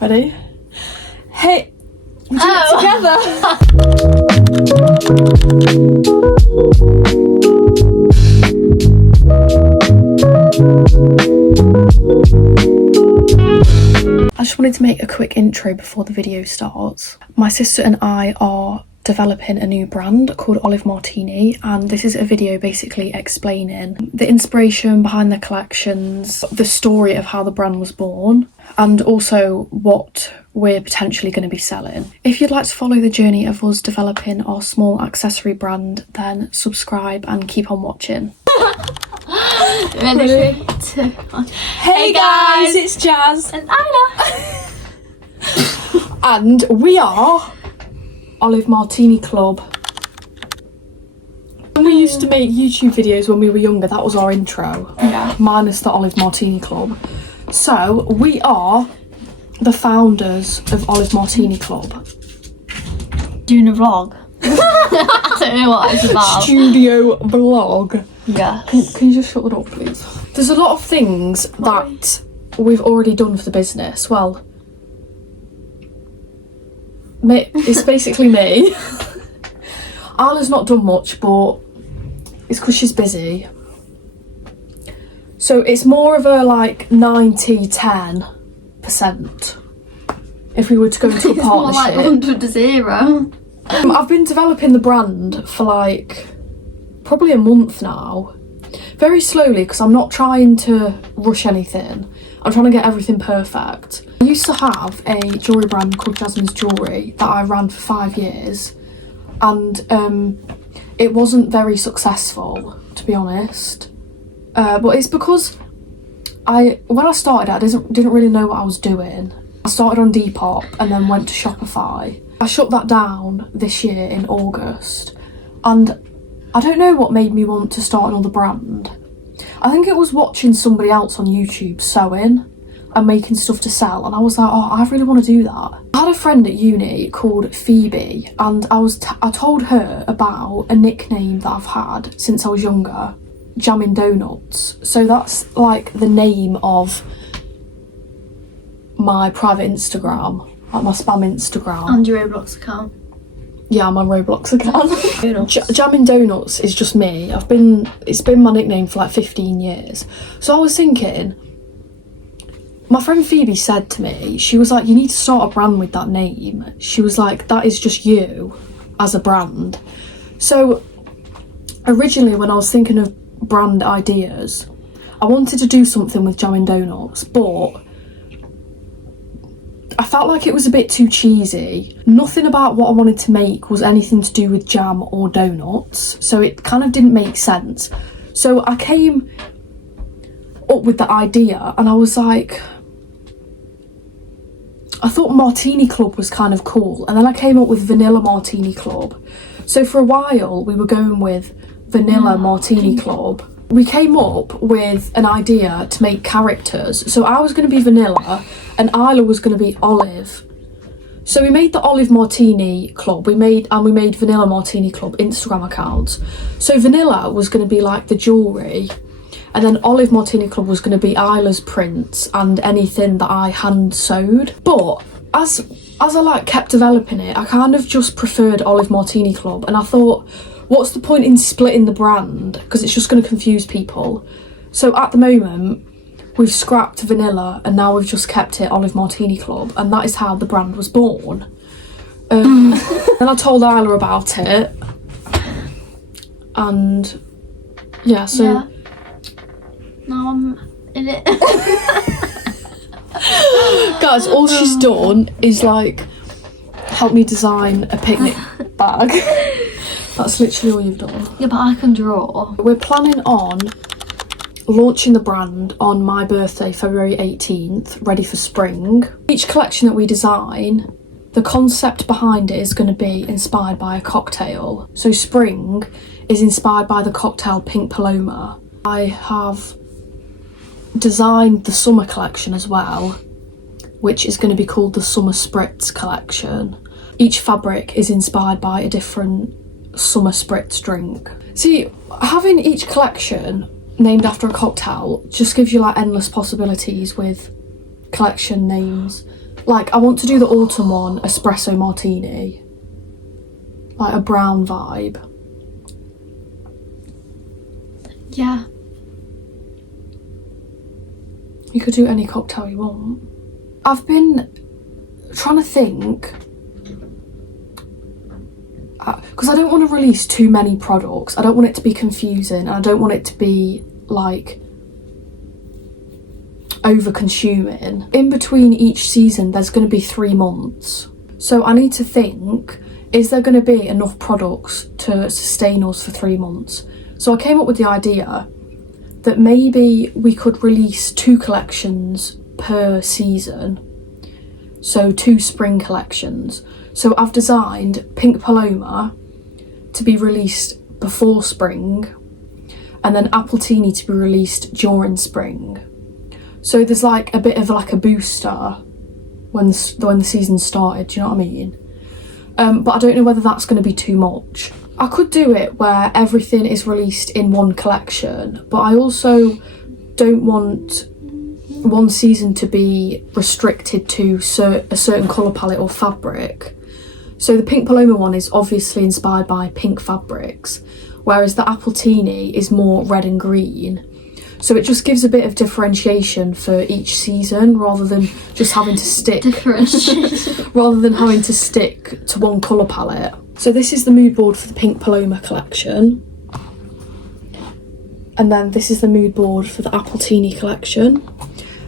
Ready? Hey, we do it together. I just wanted to make a quick intro before the video starts. My sister and I are developing a new brand called Olive Martini, and this is a video basically explaining the inspiration behind the collections, the story of how the brand was born, and also what we're potentially going to be selling. If you'd like to follow the journey of us developing our small accessory brand, then subscribe and keep on watching. Ready? 3, 2, 1. Hey guys, it's Jazz and Anna. and we are Olive Martini Club. When we used to make YouTube videos when we were younger, that was our intro. Yeah. Minus the Olive Martini Club. So we are the founders of Olive Martini Club. Doing a vlog. I don't know what it's about. Studio vlog. Yeah. Can you just shut the door, please? There's a lot of things that we've already done for the business. Well, it's basically me. Isla's not done much, but it's because she's busy. So it's more of a like 90-10% if we were to go into a partnership. It's more like 100 to 0. I've been developing the brand for like probably a month now. Very slowly, because I'm not trying to rush anything. I'm trying to get everything perfect. I used to have a jewellery brand called Jasmine's Jewellery that I ran for 5 years, and it wasn't very successful, to be honest. But it's because when I started I didn't really know what I was doing. I started on Depop and then went to Shopify. I shut that down this year in August, and I don't know what made me want to start another brand. I think it was watching somebody else on YouTube sewing and making stuff to sell, and I was like, oh, I really want to do that. I had a friend at uni called Phoebe, and I told her about a nickname that I've had since I was younger, Jammin' Donuts. So that's like the name of my private Instagram, like my spam Instagram. And your Roblox account. Yeah, my Roblox account. Jammin' Donuts is just me. It's been my nickname for like 15 years. So I was thinking, my friend Phoebe said to me, she was like, you need to start a brand with that name. She was like, that is just you as a brand. So originally when I was thinking of brand ideas, I wanted to do something with Jammin' Donuts, but I felt like it was a bit too cheesy. Nothing about what I wanted to make was anything to do with jam or donuts, so it kind of didn't make sense. So I came up with the idea, and I was like, I thought Martini Club was kind of cool, and then I came up with Vanilla Martini Club. So for a while we were going with Vanilla Martini Club. We came up with an idea to make characters. So I was going to be Vanilla and Isla was going to be Olive. So we made the Olive Martini Club. We made Vanilla Martini Club Instagram accounts. So Vanilla was going to be like the jewellery, and then Olive Martini Club was going to be Isla's prints and anything that I hand sewed. But as I like kept developing it, I kind of just preferred Olive Martini Club, and I thought, what's the point in splitting the brand, because it's just going to confuse people. So at the moment we've scrapped Vanilla and now we've just kept it Olive Martini Club, and that is how the brand was born. Then I told Isla about it, and yeah, so yeah. Now I'm in it. guys, all she's done is like help me design a picnic bag. That's literally all you've done. Yeah, but I can draw. We're planning on launching the brand on my birthday, February 18th, ready for spring. Each collection that we design, the concept behind it is going to be inspired by a cocktail. So spring is inspired by the cocktail Pink Paloma. I have designed the summer collection as well, which is going to be called the Summer Spritz collection. Each fabric is inspired by a different summer spritz drink. See, having each collection named after a cocktail just gives you like endless possibilities with collection names. Like, I want to do the autumn one, espresso martini. Like a brown vibe. Yeah. You could do any cocktail you want. I've been trying to think, because I don't want to release too many products. I don't want it to be confusing, and I don't want it to be like over consuming. In between each season there's going to be 3 months, so I need to think, is there going to be enough products to sustain us for 3 months? So I came up with the idea that maybe we could release 2 collections per season, so 2 spring collections. So I've designed Pink Paloma to be released before spring, and then Appletini to be released during spring. So there's like a bit of like a booster when the season started, do you know what I mean? But I don't know whether that's going to be too much. I could do it where everything is released in one collection, but I also don't want one season to be restricted to a certain colour palette or fabric. So the Pink Paloma one is obviously inspired by pink fabrics, whereas the Appletini is more red and green. So it just gives a bit of differentiation for each season, rather than just having to stick rather than having to stick to one colour palette. So this is the mood board for the Pink Paloma collection. And then this is the mood board for the Appletini collection.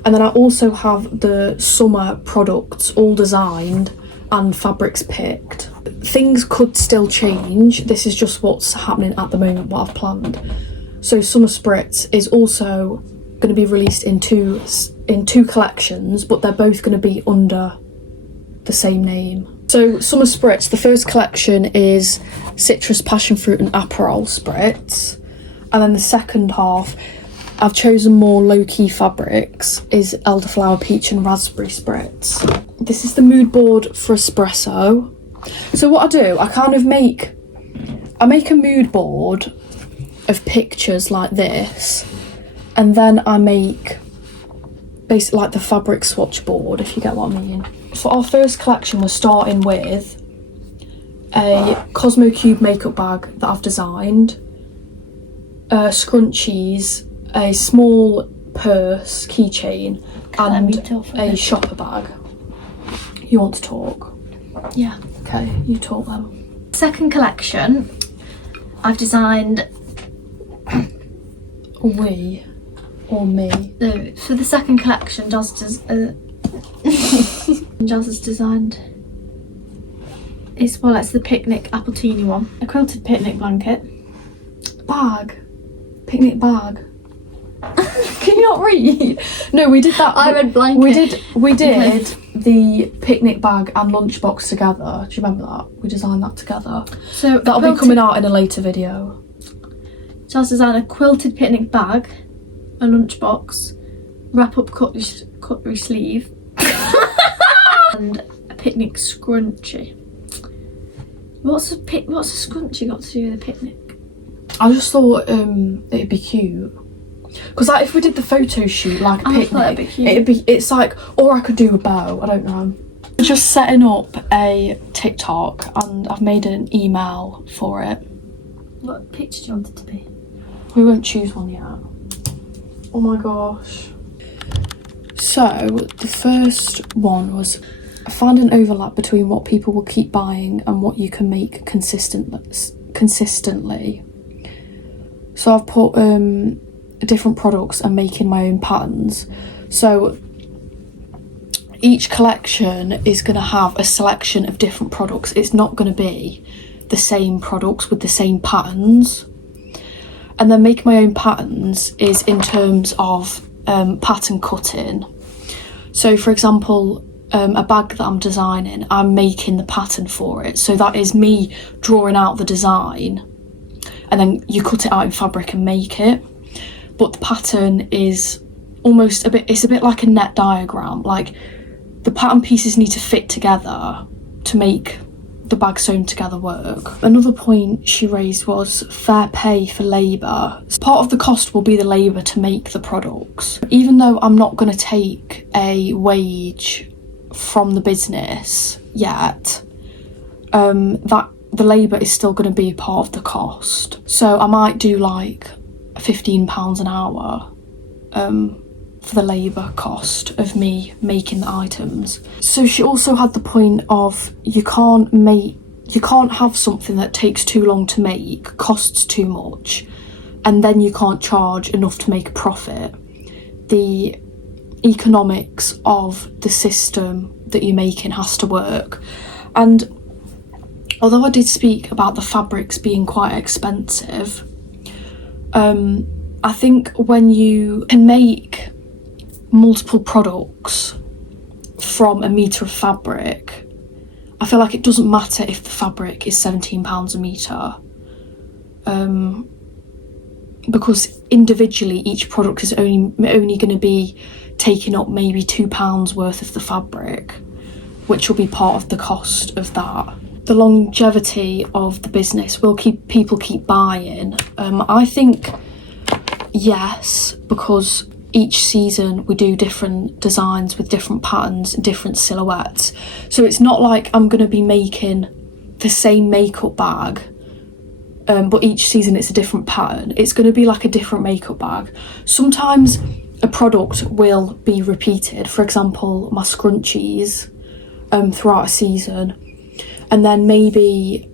And then I also have the summer products all designed and fabrics picked. Things could still change. This is just what's happening at the moment, what I've planned. So Summer Spritz is also going to be released in two collections, but they're both going to be under the same name. So Summer Spritz, the first collection is citrus, passion fruit and Aperol Spritz. And then the second half, I've chosen more low-key fabrics, is elderflower, peach and raspberry Spritz. This is the mood board for espresso. So what I do, I make a mood board of pictures like this, and then I make basically like the fabric swatch board, if you get what I mean. For our first collection, we're starting with a Cosmo Cube makeup bag that I've designed, scrunchies, a small purse, keychain, and a shopper bag. You want to talk? Yeah. Okay, you talk then. Second collection, I've designed We or me? for the second collection, Jazz has designed. It's the picnic Appletini one. A quilted picnic blanket. Bag. Picnic bag. Can you not read? No, we did that. I read blanket. We did the picnic bag and lunchbox together. Do you remember that? We designed that together. So that'll be coming out in a later video. Jazz designed a quilted picnic bag, a lunchbox, wrap-up cutlery sleeve, and a picnic scrunchie. What's a scrunchie got to do with a picnic? I just thought it'd be cute. Because like, if we did the photo shoot like a picnic, it's like, or I could do a bow, I don't know. We're just setting up a TikTok and I've made an email for it. What picture do you want it to be? We won't choose one yet. Oh my gosh. So the first one was, I found an overlap between what people will keep buying and what you can make consistently. So I've put different products and making my own patterns. So each collection is going to have a selection of different products. It's not going to be the same products with the same patterns. And then make my own patterns is in terms of pattern cutting. So for example, a bag that I'm designing, I'm making the pattern for it. So that is me drawing out the design and then you cut it out in fabric and make it. But the pattern is almost it's a bit like a net diagram. Like the pattern pieces need to fit together to make the bag sewn together work. Another point she raised was fair pay for labour. Part of the cost will be the labour to make the products. Even though I'm not going to take a wage from the business yet, that the labour is still going to be part of the cost. So I might do like £15 an hour for the labour cost of me making the items. So she also had the point of you can't have something that takes too long to make, costs too much, and then you can't charge enough to make a profit. The economics of the system that you're making has to work. And although I did speak about the fabrics being quite expensive, I think when you can make multiple products from a metre of fabric, I feel like it doesn't matter if the fabric is £17 a metre, because individually each product is only going to be taking up maybe £2 worth of the fabric, which will be part of the cost of that. The longevity of the business will keep people keep buying. I think yes, because each season we do different designs with different patterns and different silhouettes. So it's not like I'm going to be making the same makeup bag, but each season it's a different pattern. It's going to be like a different makeup bag. Sometimes a product will be repeated. For example, my scrunchies throughout a season. And then maybe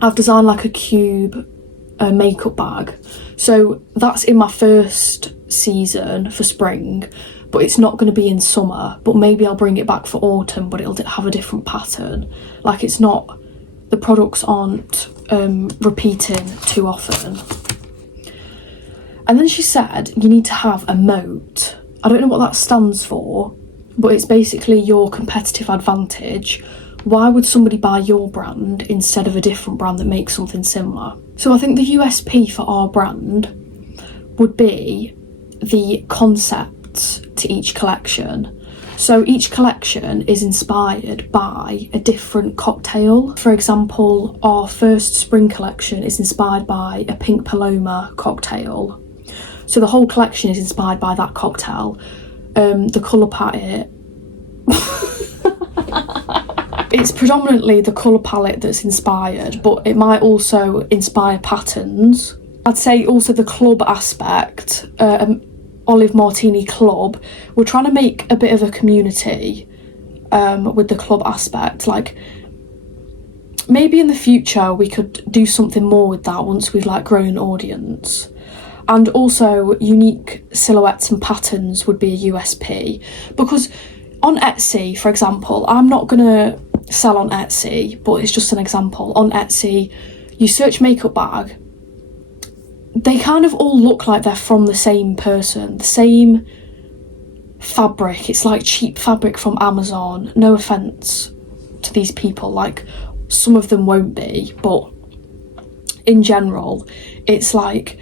I've designed like a cube makeup bag. So that's in my first season for spring, but it's not going to be in summer. But maybe I'll bring it back for autumn, but it'll have a different pattern. Like it's not, the products aren't repeating too often. And then she said you need to have a moat. I don't know what that stands for, but it's basically your competitive advantage. Why would somebody buy your brand instead of a different brand that makes something similar? So I think the USP for our brand would be the concepts to each collection. So each collection is inspired by a different cocktail. For example, our first spring collection is inspired by a pink Paloma cocktail. So the whole collection is inspired by that cocktail. The colour palette it's predominantly the colour palette that's inspired, but it might also inspire patterns. I'd say also the club aspect, Olive Martini Club, we're trying to make a bit of a community with the club aspect. Like maybe in the future we could do something more with that once we've like grown an audience. And also unique silhouettes and patterns would be a USP, because on Etsy, for example, I'm not gonna sell on Etsy, but it's just an example. On Etsy, you search makeup bag, they kind of all look like they're from the same person, the same fabric. It's like cheap fabric from Amazon. No offense to these people, like some of them won't be, but in general it's like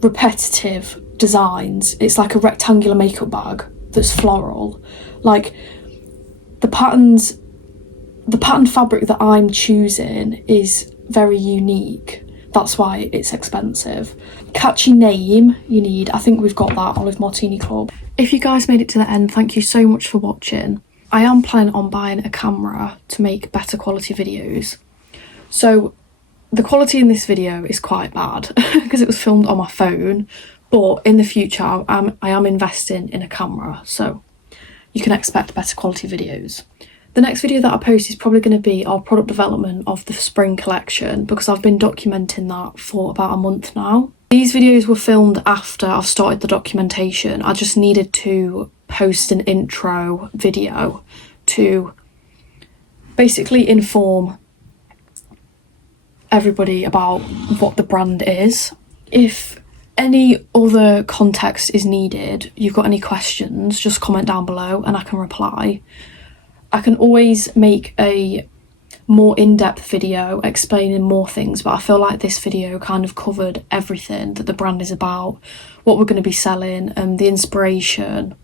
repetitive designs. It's like a rectangular makeup bag that's floral. Like the pattern fabric that I'm choosing is very unique. That's why it's expensive. Catchy name you need. I think we've got that, Olive Martini Club. If you guys made it to the end, thank you so much for watching. I am planning on buying a camera to make better quality videos. So the quality in this video is quite bad because it was filmed on my phone, but in the future I am investing in a camera, so you can expect better quality videos. The next video that I post is probably going to be our product development of the spring collection, because I've been documenting that for about a month now. These videos were filmed after I've started the documentation. I just needed to post an intro video to basically inform everybody about what the brand is. If any other context is needed, you've got any questions, just comment down below and I can reply. I can always make a more in-depth video explaining more things, but I feel like this video kind of covered everything that the brand is about, what we're going to be selling, the inspiration.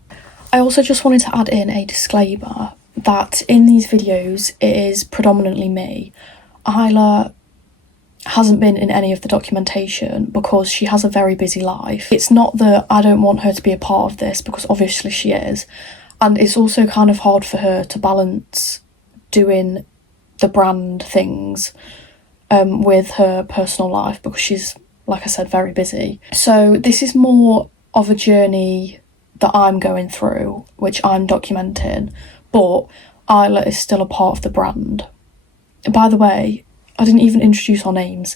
I also just wanted to add in a disclaimer that in these videos it is predominantly me. Isla hasn't been in any of the documentation because she has a very busy life. It's not that I don't want her to be a part of this, because obviously she is. And it's also kind of hard for her to balance doing the brand things with her personal life because she's, like I said, very busy. So this is more of a journey that I'm going through, which I'm documenting, but Isla is still a part of the brand. By the way, I didn't even introduce our names.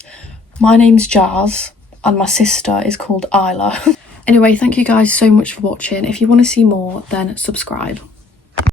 My name's Jazz and my sister is called Isla. Anyway, thank you guys so much for watching. If you want to see more, then subscribe.